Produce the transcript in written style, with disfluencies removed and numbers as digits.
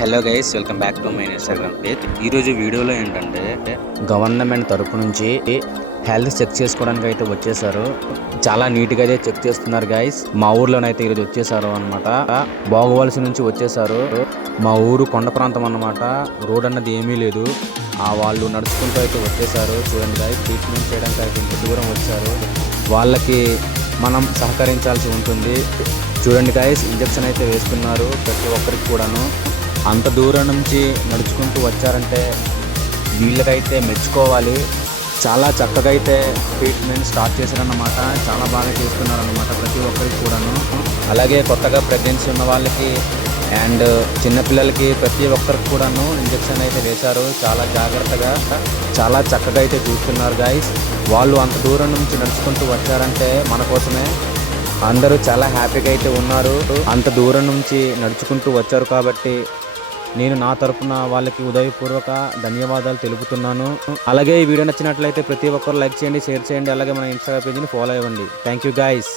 Hello guys, welcome back to my Instagram page. ఈరోజు వీడియోలో ఏంటంటే గవర్నమెంట్ తరపు నుంచి హెల్త్ చెక్ చేసుకోవడానికి అయితే వచ్చేసారు. చాలా నీట్గా అయితే చెక్ చేస్తున్నారు గైస్. మా ఊర్లోనైతే ఈరోజు వచ్చేసారు అనమాట. బాగోవలసి నుంచి వచ్చేసారు. మా ఊరు కొండ ప్రాంతం అన్నమాట. రోడ్ అన్నది ఏమీ లేదు. వాళ్ళు నడుచుకుంటూ అయితే వచ్చేసారు. చూడండి గైస్, ట్రీట్మెంట్ చేయడానికి అయితే ఇంత దూరం వచ్చారు. వాళ్ళకి మనం సహకరించాల్సి ఉంటుంది. చూడండి గైస్, ఇంజక్షన్ అయితే వేస్తున్నారు ప్రతి ఒక్కరికి కూడాను. అంత దూరం నుంచి నడుచుకుంటూ వచ్చారంటే వీళ్ళకైతే మెచ్చుకోవాలి. చాలా చక్కగా అయితే ట్రీట్మెంట్ స్టార్ట్ చేశారన్నమాట. చాలా బాగా చేస్తున్నారన్నమాట ప్రతి ఒక్కరికి కూడాను. అలాగే కొత్తగా ప్రెగ్నెన్సీ ఉన్న వాళ్ళకి అండ్ చిన్నపిల్లలకి ప్రతి ఒక్కరికి కూడాను ఇంజక్షన్ అయితే వేశారు. చాలా జాగ్రత్తగా చాలా చక్కగా అయితే చూస్తున్నారు గైస్. వాళ్ళు అంత దూరం నుంచి నడుచుకుంటూ వచ్చారంటే మన కోసమే. అందరూ చాలా హ్యాపీగా అయితే ఉన్నారు. అంత దూరం నుంచి నడుచుకుంటూ వచ్చారు కాబట్టి నేను నా తరపున వాళ్ళకి ఉదయపూర్వక ధన్యవాదాలు తెలుపుతున్నాను. అలాగే ఈ వీడియో నచ్చినట్లయితే ప్రతి ఒక్కరు లైక్ చేయండి, షేర్ చేయండి. అలాగే మన ఇన్స్టాగ్రామ్ పేజ్ని ఫాలో అవ్వండి. Thank you guys.